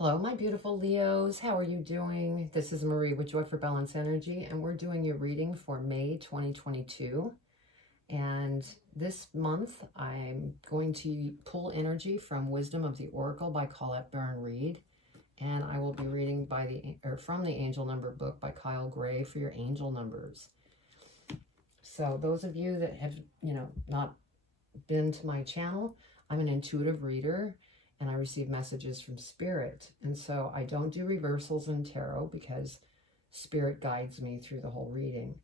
Hello, my beautiful Leos. How are you doing? This is Marie with Joy for Balance Energy, and we're doing your reading for May 2022. And this month, I'm going to pull energy from Wisdom of the Oracle by Colette Baron Reed. And I will be reading from the Angel Number book by Kyle Gray for your angel numbers. So those of you that have, not been to my channel, I'm an intuitive reader. And I receive messages from Spirit. And so I don't do reversals in tarot because Spirit guides me through the whole reading.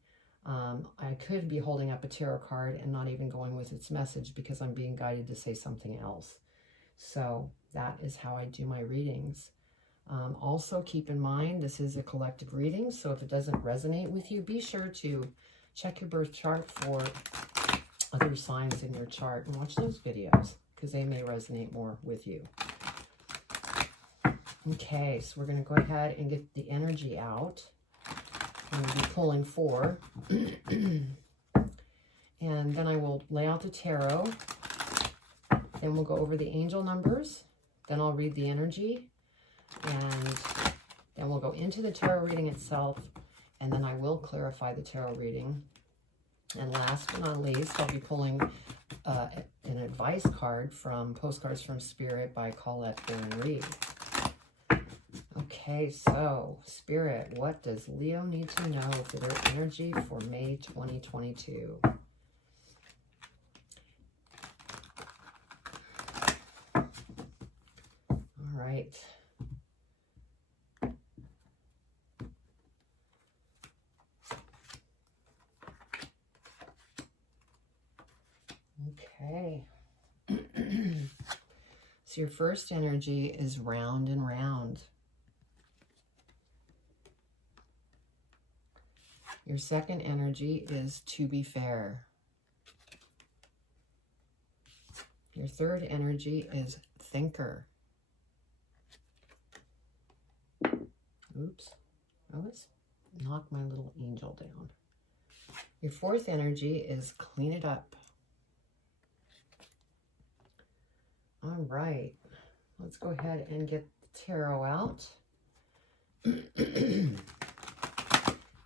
I could be holding up a tarot card and not even going with its message because I'm being guided to say something else. So that is how I do my readings. Also keep in mind, this is a collective reading. So if it doesn't resonate with you, be sure to check your birth chart for other signs in your chart and watch those videos, because they may resonate more with you. Okay, so we're going to go ahead and get the energy out. I'm going to be pulling 4. And then I will lay out the tarot. Then we'll go over the angel numbers. Then I'll read the energy. And then we'll go into the tarot reading itself. And then I will clarify the tarot reading. And last but not least, I'll be pulling an advice card from Postcards from Spirit by Colette Baron Reed. Okay, so Spirit, what does Leo need to know for their energy for May 2022? All right. Okay. So your first energy is round and round. Your second energy is to be fair. Your third energy is thinker. Oops. I always knock my little angel down. Your fourth energy is clean it up. All right, let's go ahead and get the tarot out.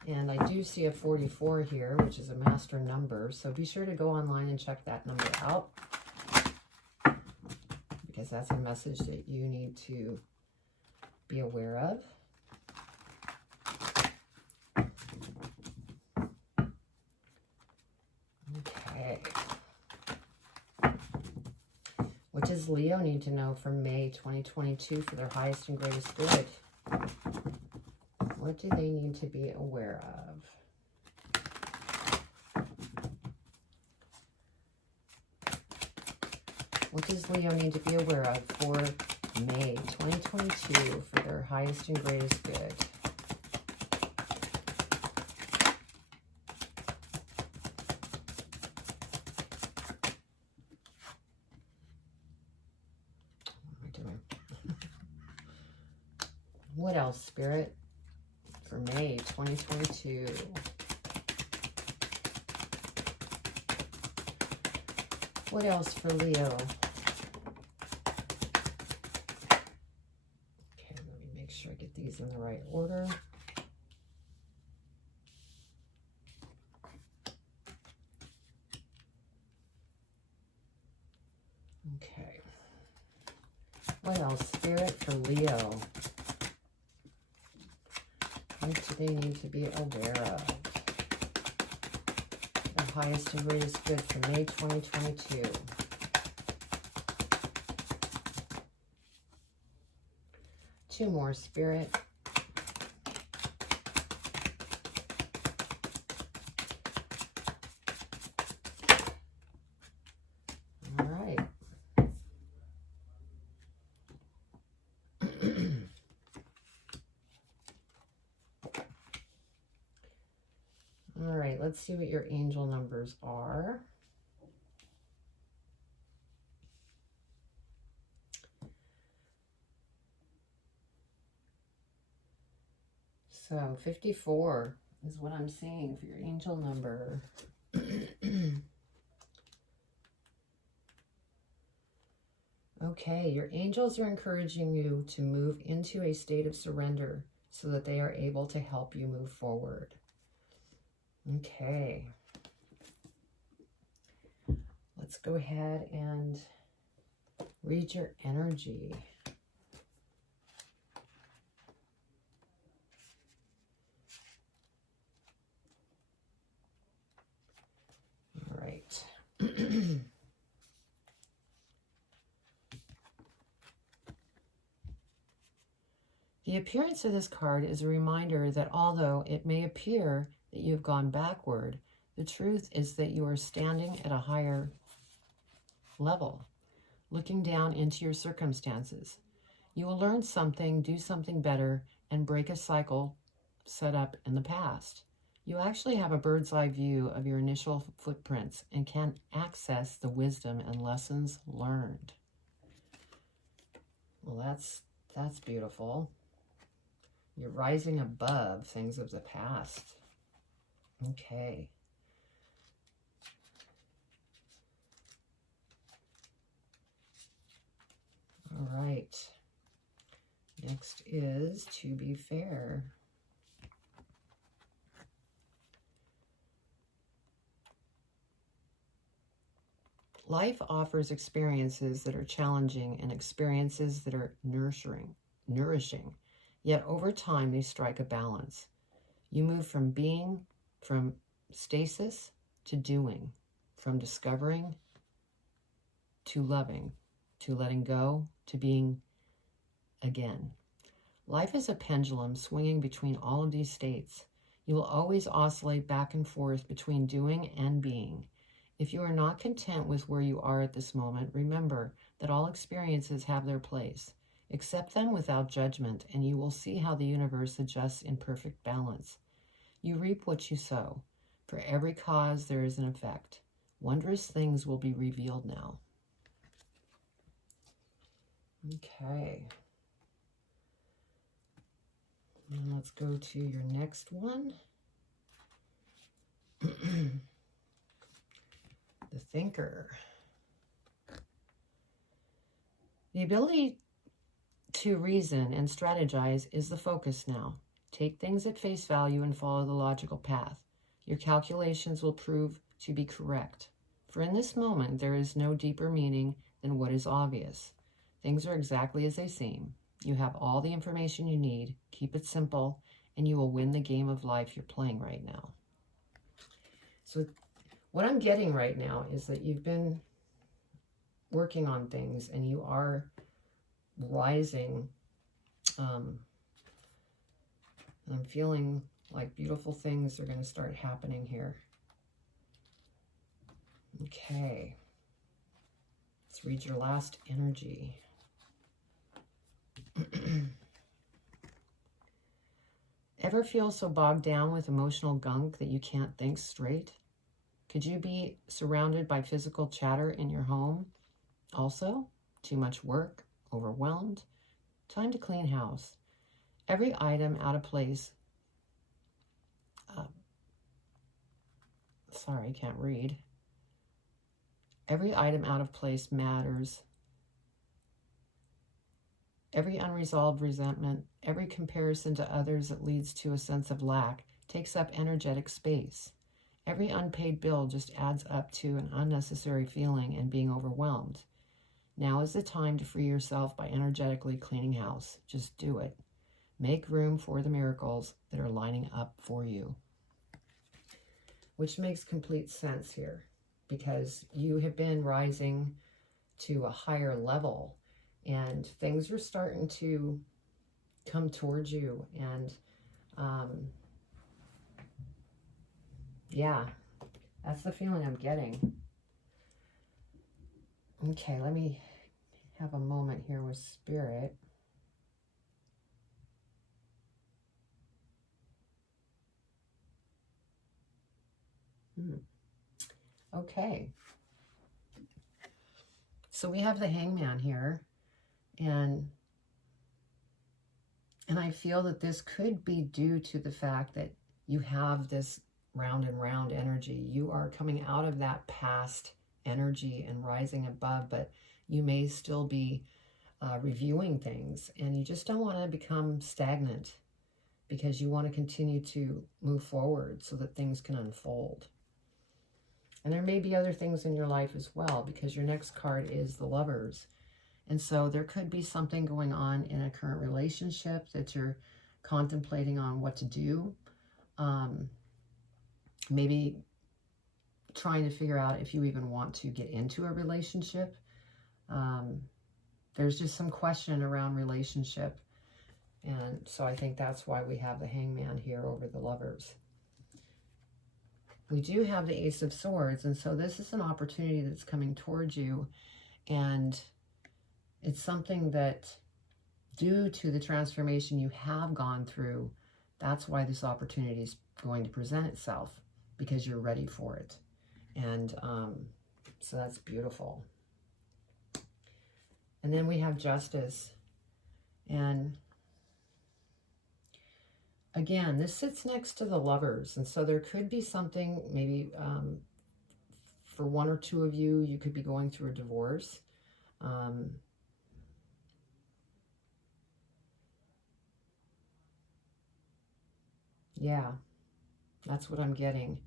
And I do see a 44 here, which is a master number. So be sure to go online and check that number out, because that's a message that you need to be aware of. Okay. What does Leo need to know for May 2022 for their highest and greatest good? What do they need to be aware of? What does Leo need to be aware of for May 2022 for their highest and greatest good? What else, Spirit, for May 2022? What else for Leo? Okay, let me make sure I get these in the right order. Okay. What else, Spirit, for Leo? What do they need to be aware of? The highest and greatest good for May 2022. Two more, Spirit. All right. All right, let's see what your angel numbers are. So 54 is what I'm seeing for your angel number. Okay, your angels are encouraging you to move into a state of surrender so that they are able to help you move forward. Okay. Let's go ahead and read your energy. All right. The appearance of this card is a reminder that although it may appear that you've gone backward, the truth is that you are standing at a higher level, looking down into your circumstances. You will learn something, do something better, and break a cycle set up in the past. You actually have a bird's eye view of your initial footprints and can access the wisdom and lessons learned. Well, that's beautiful. You're rising above things of the past. Okay. All right. Next is to be fair. Life offers experiences that are challenging and experiences that are nourishing. Yet over time, they strike a balance. You move from stasis to doing, from discovering to loving, to letting go, to being again. Life is a pendulum swinging between all of these states. You will always oscillate back and forth between doing and being. If you are not content with where you are at this moment, remember that all experiences have their place. Accept them without judgment, and you will see how the universe adjusts in perfect balance. You reap what you sow. For every cause, there is an effect. Wondrous things will be revealed now. Okay. And let's go to your next one. The Thinker. The ability to reason and strategize is the focus now. Take things at face value and follow the logical path. Your calculations will prove to be correct. For in this moment, there is no deeper meaning than what is obvious. Things are exactly as they seem. You have all the information you need. Keep it simple, and you will win the game of life you're playing right now. So what I'm getting right now is that you've been working on things and you are rising. I'm feeling like beautiful things are going to start happening here. Okay. Let's read your last energy. Ever feel so bogged down with emotional gunk that you can't think straight? Could you be surrounded by physical chatter in your home? Also, too much work, overwhelmed, time to clean house. Every item out of place. Sorry, can't read. Every item out of place matters. Every unresolved resentment, every comparison to others that leads to a sense of lack takes up energetic space. Every unpaid bill just adds up to an unnecessary feeling and being overwhelmed. Now is the time to free yourself by energetically cleaning house. Just do it. Make room for the miracles that are lining up for you. Which makes complete sense here, because you have been rising to a higher level and things are starting to come towards you. And yeah, that's the feeling I'm getting. Okay, let me have a moment here with Spirit. Okay. So we have the Hangman here, and I feel that this could be due to the fact that you have this round and round energy. You are coming out of that past energy and rising above, but You may still be reviewing things, and you just don't want to become stagnant because you want to continue to move forward so that things can unfold. And there may be other things in your life as well, because your next card is the Lovers. And so there could be something going on in a current relationship that you're contemplating on what to do. Maybe trying to figure out if you even want to get into a relationship. There's just some question around relationship. And so I think that's why we have the Hangman here over the Lovers. We do have the Ace of Swords, and so this is an opportunity that's coming towards you, and it's something that, due to the transformation you have gone through, that's why this opportunity is going to present itself, because you're ready for it. And so that's beautiful. And then we have Justice. And again, this sits next to the Lovers. And so there could be something, maybe for one or two of you, you could be going through a divorce. Yeah, that's what I'm getting.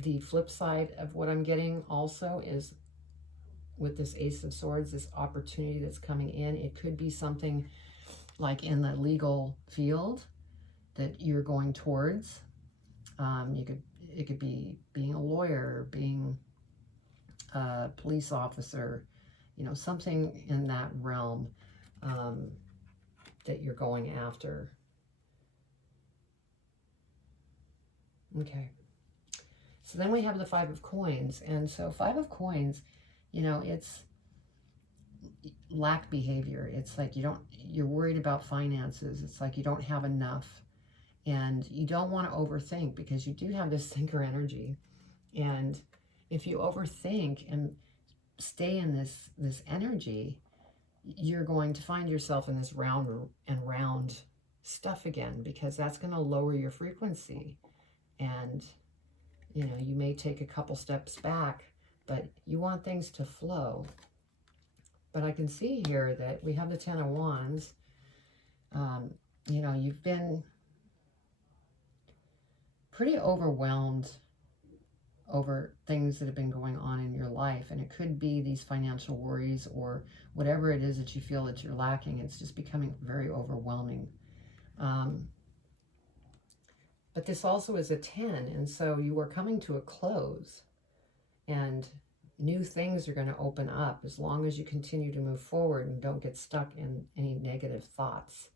The flip side of what I'm getting also is, with this Ace of Swords, this opportunity that's coming in, it could be something like in the legal field that you're going towards. It could be being a lawyer, being a police officer, you know, something in that realm that you're going after. Okay. So then we have the Five of Coins. And so Five of Coins, you know, it's lack behavior. It's like you're worried about finances. It's like you don't have enough, and you don't want to overthink, because you do have this thinker energy. And if you overthink and stay in this energy, you're going to find yourself in this round and round stuff again, because that's going to lower your frequency. And, you know, you may take a couple steps back, but you want things to flow. But I can see here that we have the Ten of Wands. You know, you've been pretty overwhelmed over things that have been going on in your life. And it could be these financial worries or whatever it is that you feel that you're lacking. It's just becoming very overwhelming. But this also is a 10, and so you are coming to a close, and new things are going to open up as long as you continue to move forward and don't get stuck in any negative thoughts.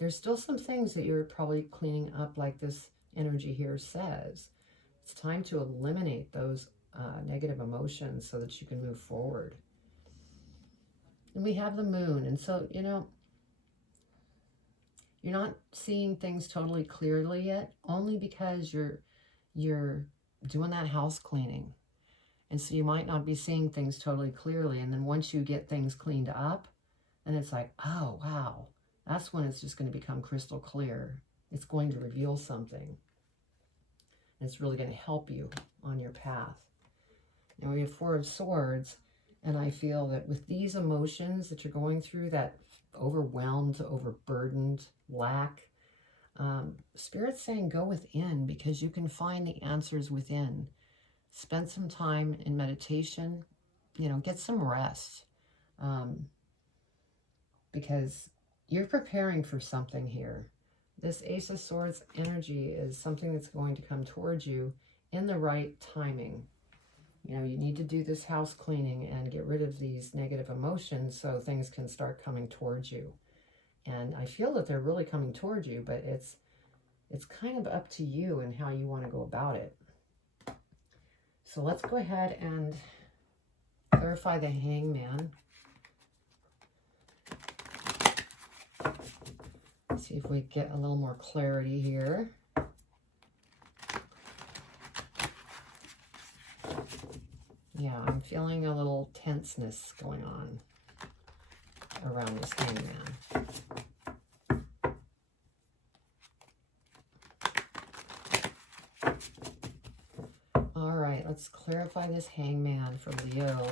There's still some things that you're probably cleaning up, like this energy here says. It's time to eliminate those negative emotions so that you can move forward. And we have the Moon, and so, you know, you're not seeing things totally clearly yet, only because you're doing that house cleaning. And so you might not be seeing things totally clearly. And then once you get things cleaned up, then it's like, oh, wow. That's when it's just going to become crystal clear. It's going to reveal something. And it's really going to help you on your path. And we have Four of Swords. And I feel that with these emotions that you're going through, that overwhelmed, overburdened, lack, Spirit's saying go within, because you can find the answers within. Spend some time in meditation, you know, get some rest, because you're preparing for something here. This Ace of Swords energy is something that's going to come towards you in the right timing. You know, you need to do this house cleaning and get rid of these negative emotions so things can start coming towards you. And I feel that they're really coming towards you, but it's kind of up to you and how you want to go about it. So let's go ahead and clarify the Hangman. See if we get a little more clarity here. Yeah, I'm feeling a little tenseness going on around this Hangman. Let's clarify this Hangman for Leo.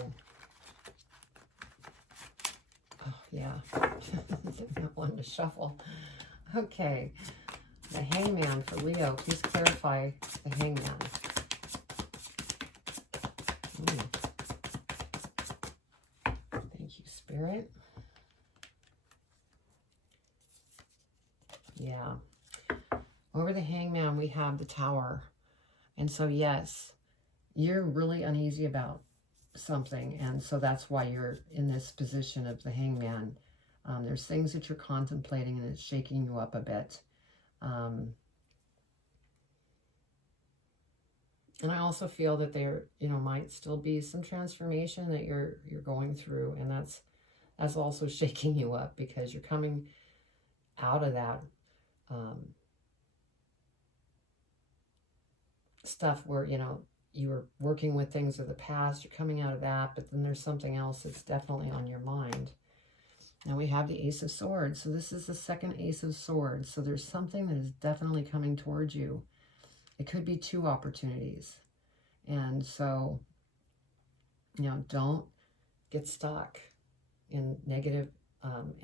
Oh, yeah. Not one to shuffle. Okay. The Hangman for Leo. Please clarify the Hangman. Thank you, Spirit. Yeah. Over the Hangman, we have the Tower. And so, yes, you're really uneasy about something. And so that's why you're in this position of the Hangman. There's things that you're contemplating and it's shaking you up a bit. And I also feel that there, might still be some transformation that you're going through. And that's also shaking you up because you're coming out of that stuff where, you were working with things of the past, you're coming out of that, but then there's something else that's definitely on your mind. Now we have the Ace of Swords. So this is the second Ace of Swords. So there's something that is definitely coming towards you. It could be two opportunities. And so, don't get stuck in negative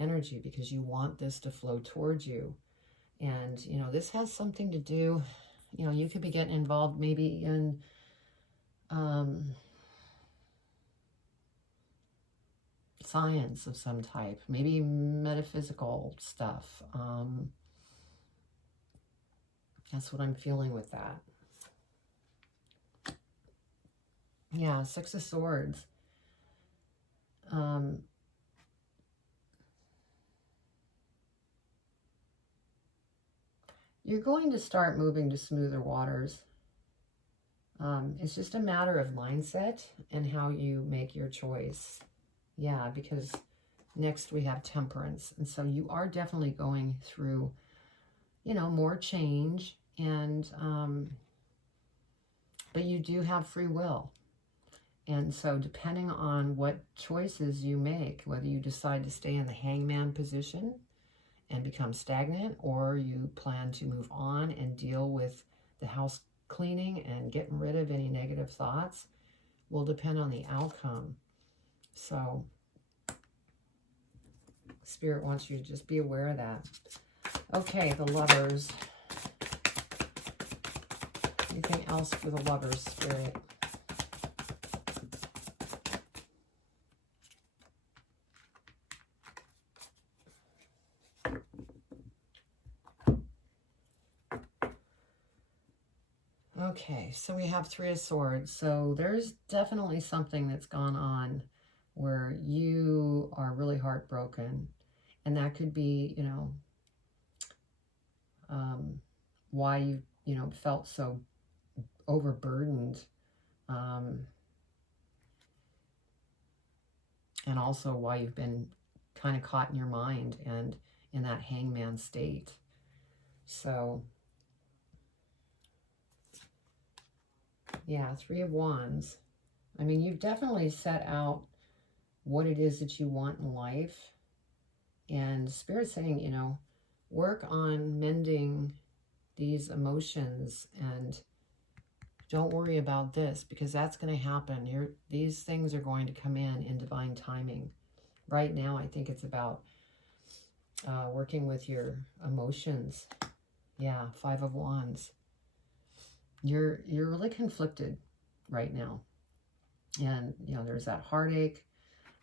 energy because you want this to flow towards you. And, this has something to do, you could be getting involved maybe in science of some type, maybe metaphysical stuff. That's what I'm feeling with that. Yeah, Six of Swords. You're going to start moving to smoother waters. It's just a matter of mindset and how you make your choice. Yeah, because next we have Temperance. And so you are definitely going through, more change. And, but you do have free will. And so depending on what choices you make, whether you decide to stay in the Hangman position and become stagnant, or you plan to move on and deal with the house cleaning and getting rid of any negative thoughts, will depend on the outcome. So Spirit wants you to just be aware of that. Okay, the Lovers. Anything else for the Lovers, Spirit? Okay, so we have Three of Swords. So there's definitely something that's gone on where you are really heartbroken. And that could be, why you, felt so overburdened. And also why you've been kind of caught in your mind and in that Hangman state. So yeah, Three of Wands. I mean, you've definitely set out what it is that you want in life. And Spirit's saying, work on mending these emotions and don't worry about this because that's going to happen. These things are going to come in divine timing. Right now, I think it's about working with your emotions. Yeah, Five of Wands. You're really conflicted right now. And, there's that heartache.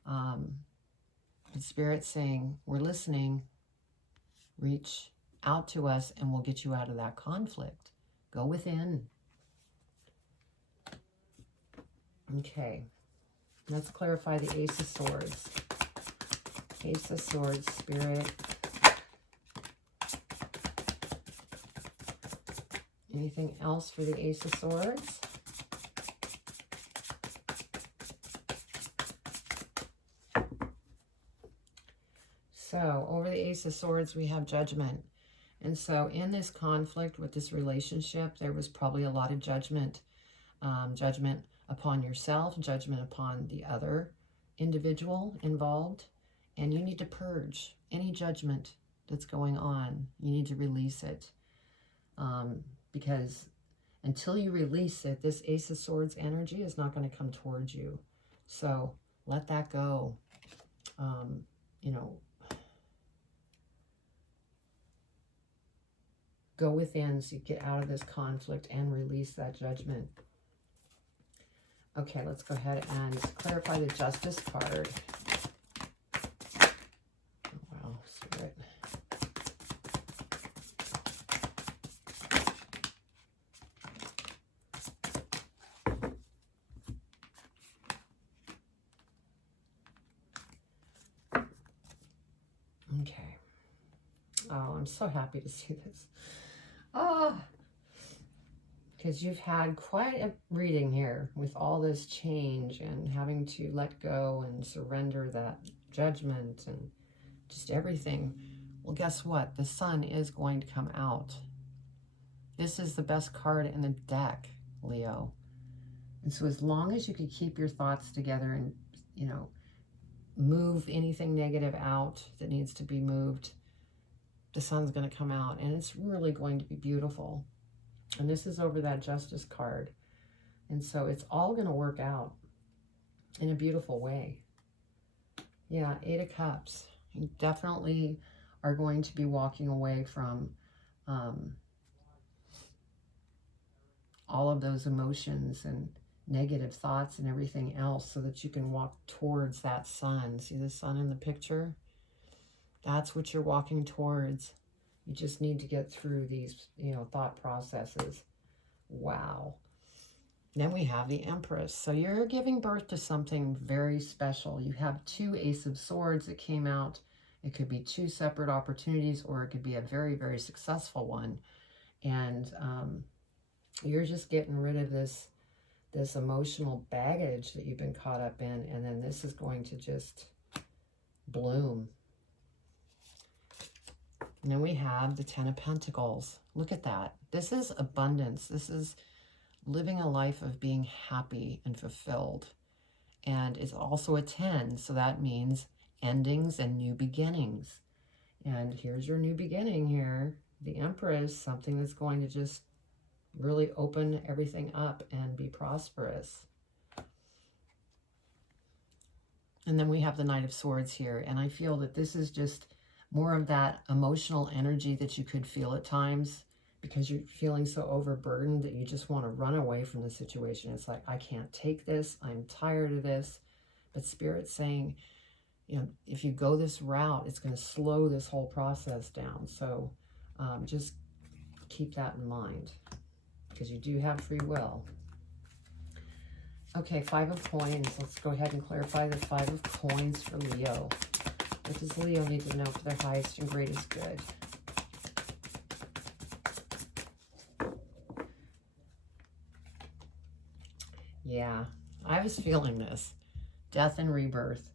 The Spirit's saying, we're listening. Reach out to us and we'll get you out of that conflict. Go within. Okay. Let's clarify the Ace of Swords. Ace of Swords, Spirit. Anything else for the Ace of Swords? So over the Ace of Swords, we have Judgment. And so in this conflict with this relationship, there was probably a lot of judgment. Judgment upon yourself, judgment upon the other individual involved. And you need to purge any judgment that's going on. You need to release it. Because until you release it, this Ace of Swords energy is not going to come towards you. So let that go. You know, go within so you get out of this conflict and release that judgment. Okay, let's go ahead and clarify the Justice card. Wow, Spirit. Okay. Oh, I'm so happy to see this. Ah, because you've had quite a reading here with all this change and having to let go and surrender that judgment and just everything. Well, guess what? The Sun is going to come out. This is the best card in the deck, Leo. And so as long as you can keep your thoughts together and, you know, move anything negative out that needs to be moved, the Sun's going to come out, and it's really going to be beautiful. And this is over that Justice card. And so it's all going to work out in a beautiful way. Yeah, 8 of Cups. You definitely are going to be walking away from all of those emotions and negative thoughts and everything else so that you can walk towards that Sun. See the Sun in the picture? That's what you're walking towards. You just need to get through these, you know, thought processes. Wow. Then we have the Empress. So you're giving birth to something very special. You have 2 Ace of Swords that came out. It could be 2 separate opportunities, or it could be a very, very successful one. And you're just getting rid of this emotional baggage that you've been caught up in. And then this is going to just bloom. And then we have the 10 of Pentacles. Look at that. This is abundance. This is living a life of being happy and fulfilled. And it's also a 10, so that means endings and new beginnings. And here's your new beginning here. The Empress, something that's going to just really open everything up and be prosperous. And then we have the Knight of Swords here. And I feel that this is just more of that emotional energy that you could feel at times because you're feeling so overburdened that you just want to run away from the situation. It's like, I can't take this. I'm tired of this. But Spirit's saying, you know, if you go this route, it's going to slow this whole process down. So just keep that in mind because you do have free will. Okay, 5 of Coins. Let's go ahead and clarify the 5 of Coins for Leo. What does Leo need to know for their highest and greatest good? Yeah, I was feeling this. Death and rebirth.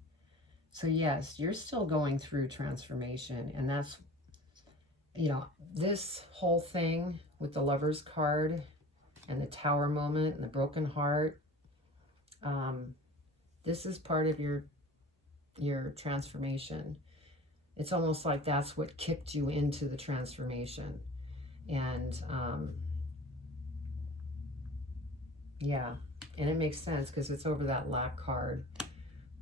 So yes, you're still going through transformation. And that's, you know, this whole thing with the Lover's card and the Tower moment and the broken heart. This is part of your transformation. It's almost like that's what kicked you into the transformation. And yeah, and it makes sense because it's over that lack card.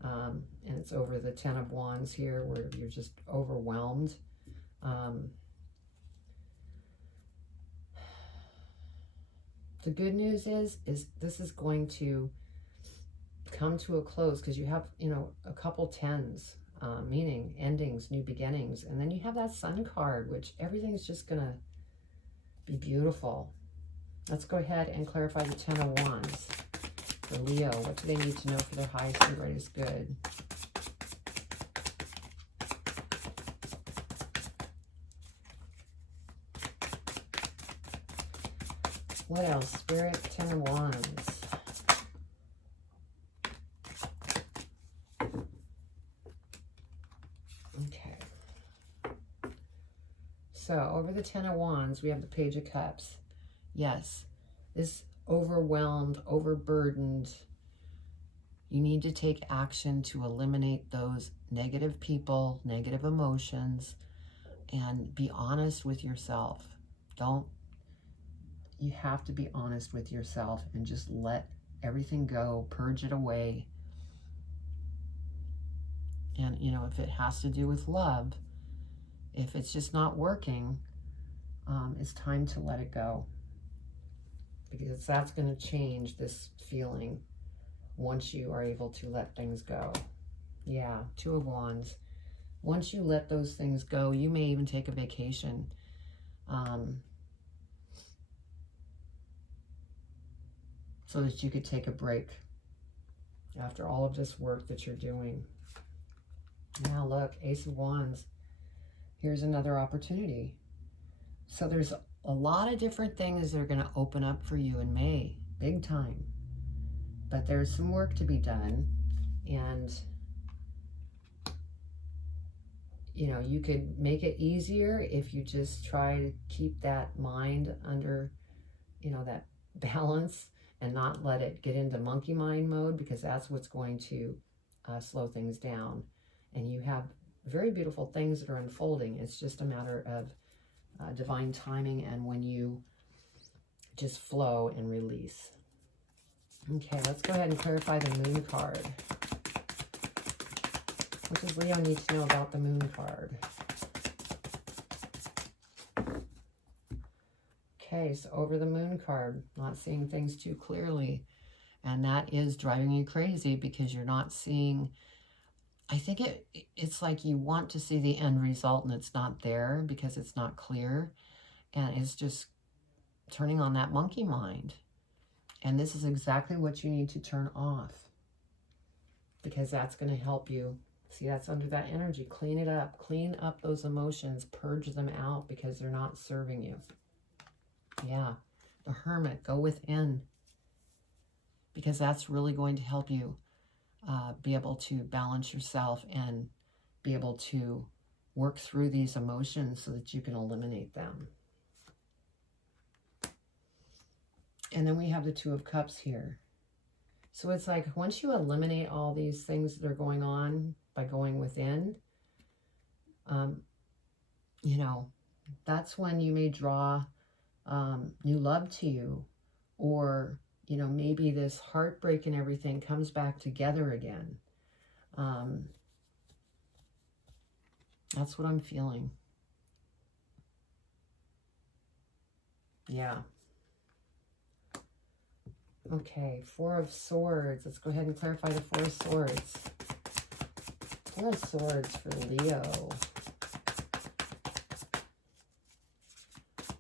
And it's over the 10 of Wands here where you're just overwhelmed. The good news is this is going to come to a close because you have, you know, a couple 10s, meaning endings, new beginnings. And then you have that Sun card, which everything's just going to be beautiful. Let's go ahead and clarify the 10 of Wands for Leo. What do they need to know for their highest and greatest good? What else? Spirit, 10 of Wands. Okay. So over the 10 of Wands, we have the Page of Cups. Yes, this overwhelmed, overburdened. You need to take action to eliminate those negative people, negative emotions, and be honest with yourself. Don't, you have to be honest with yourself and just let everything go, purge it away. And, you know, if it has to do with love, if it's just not working, it's time to let it go. Because that's going to change this feeling once you are able to let things go. Yeah, Two of Wands. Once you let those things go, you may even take a vacation. So that you could take a break after all of this work that you're doing. Now look, Ace of Wands. Here's another opportunity. So there's a lot of different things that are going to open up for you in May, big time. But there's some work to be done, and you know, you could make it easier if you just try to keep that mind under, you know, that balance and not let it get into monkey mind mode, because that's what's going to slow things down. And you have very beautiful things that are unfolding. It's just a matter of divine timing and when you just flow and release. Okay, let's go ahead and clarify the Moon card. What does Leo need to know about the Moon card? Okay, so over the Moon card, not seeing things too clearly. And that is driving you crazy because you're not seeing, I think it's like you want to see the end result and it's not there because it's not clear. And it's just turning on that monkey mind. And this is exactly what you need to turn off, because that's going to help you. See, that's under that energy. Clean it up. Clean up those emotions. Purge them out because they're not serving you. Yeah. The Hermit. Go within. Because that's really going to help you be able to balance yourself and be able to work through these emotions so that you can eliminate them. And then we have the Two of Cups here. So it's like once you eliminate all these things that are going on by going within, you know, that's when you may draw new love to you, or, you know, maybe this heartbreak and everything comes back together again. That's what I'm feeling. Yeah. Okay, Four of Swords. Let's go ahead and clarify the Four of Swords. Four of Swords for Leo.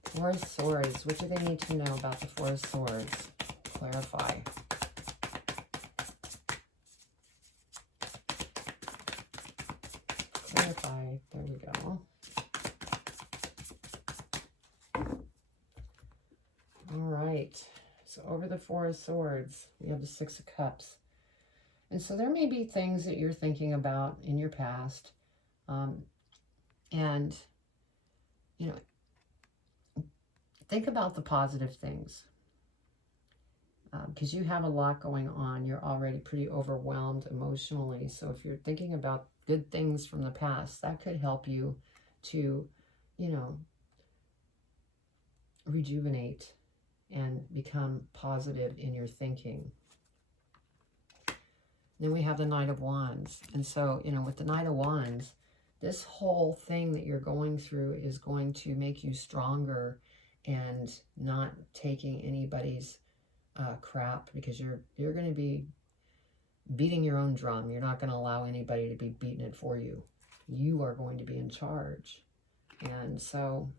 Four of Swords. What do they need to know about the Four of Swords? Clarify. Clarify. There we go. All right. So over the Four of Swords, we have the Six of Cups. And so there may be things that you're thinking about in your past. And, you know, think about the positive things. Because you have a lot going on. You're already pretty overwhelmed emotionally. So if you're thinking about good things from the past, that could help you to, you know, rejuvenate and become positive in your thinking. Then we have the Knight of Wands. And so, you know, with the Knight of Wands, this whole thing that you're going through is going to make you stronger and not taking anybody's crap, because you're going to be beating your own drum. You're not going to allow anybody to be beating it for you. You are going to be in charge. And so,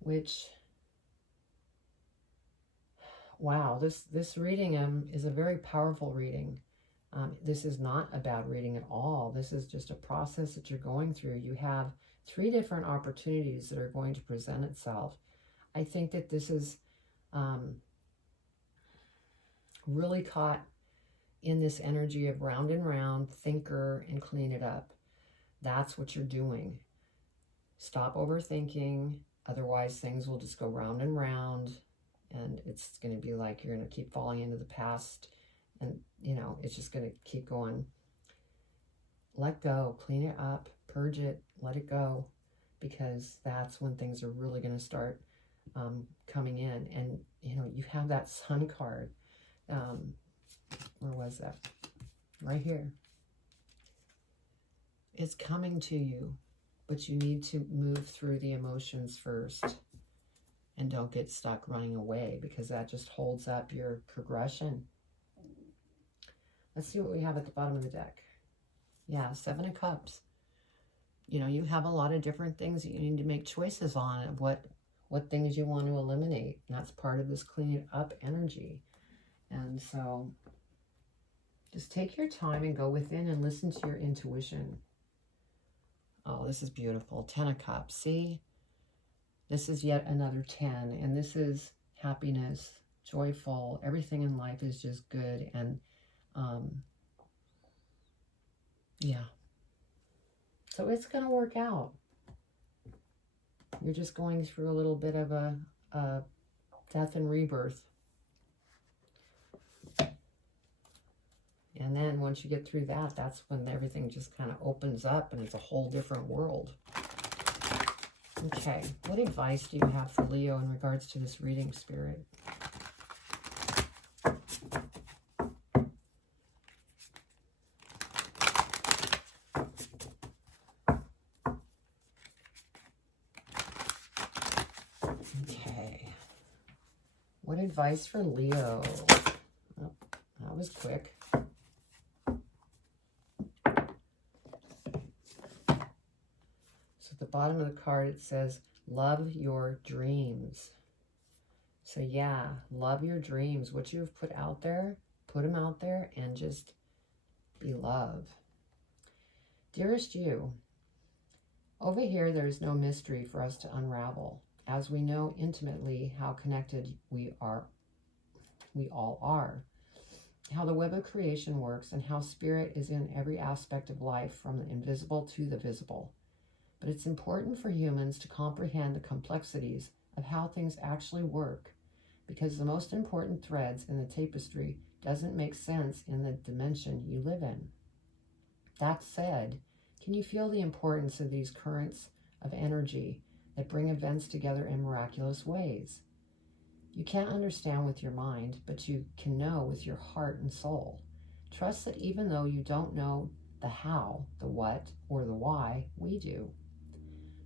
which... wow, this reading is a very powerful reading. This is not a bad reading at all. This is just a process that you're going through. You have 3 different opportunities that are going to present itself. I think that this is really caught in this energy of round and round, thinker, and clean it up. That's what you're doing. Stop overthinking. Otherwise, things will just go round and round. And it's going to be like you're going to keep falling into the past. And, you know, it's just going to keep going. Let go. Clean it up. Purge it. Let it go. Because that's when things are really going to start coming in. And, you know, you have that Sun card. Where was that? Right here. It's coming to you, but you need to move through the emotions first. And don't get stuck running away, because that just holds up your progression. Let's see what we have at the bottom of the deck. Yeah, 7 of Cups. You know, you have a lot of different things that you need to make choices on of what things you want to eliminate. And that's part of this cleaning up energy. And so just take your time and go within and listen to your intuition. Oh, this is beautiful. 10 of Cups. See? This is yet another 10. And this is happiness, joyful. Everything in life is just good. And yeah. So it's going to work out. You're just going through a little bit of a death and rebirth. And then once you get through that, that's when everything just kind of opens up and it's a whole different world. Okay, what advice do you have for Leo in regards to this reading, Spirit? Okay. What advice for Leo? Oh, that was quick. So at the bottom of the card, it says, love your dreams. So yeah, love your dreams. What you've put out there, put them out there and just be love. Dearest you, over here, there's no mystery for us to unravel, as we know intimately how connected we all are, how the web of creation works, and how spirit is in every aspect of life, from the invisible to the visible. But it's important for humans to comprehend the complexities of how things actually work, because the most important threads in the tapestry doesn't make sense in the dimension you live in. That said, can you feel the importance of these currents of energy that bring events together in miraculous ways? You can't understand with your mind, but you can know with your heart and soul. Trust that even though you don't know the how, the what, or the why, we do.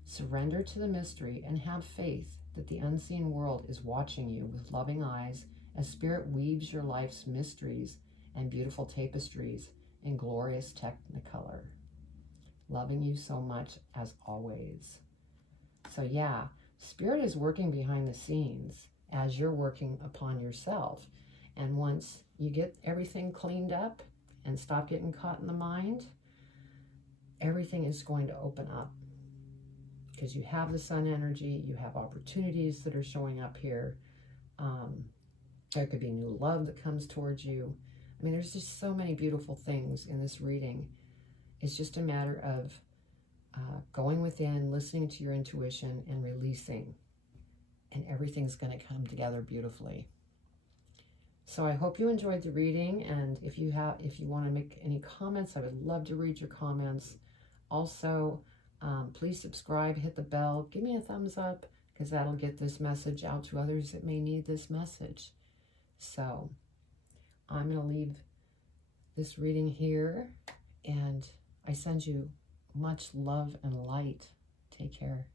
Surrender to the mystery and have faith that the unseen world is watching you with loving eyes as spirit weaves your life's mysteries and beautiful tapestries in glorious technicolor. Loving you so much as always. So yeah, spirit is working behind the scenes as you're working upon yourself. And once you get everything cleaned up and stop getting caught in the mind, everything is going to open up. Because you have the sun energy, you have opportunities that are showing up here. There could be new love that comes towards you. I mean, there's just so many beautiful things in this reading. It's just a matter of going within, listening to your intuition, and releasing. And everything's going to come together beautifully. So I hope you enjoyed the reading. And if you want to make any comments, I would love to read your comments. Also, please subscribe, hit the bell, give me a thumbs up, because that'll get this message out to others that may need this message. So I'm going to leave this reading here, and I send you much love and light. Take care.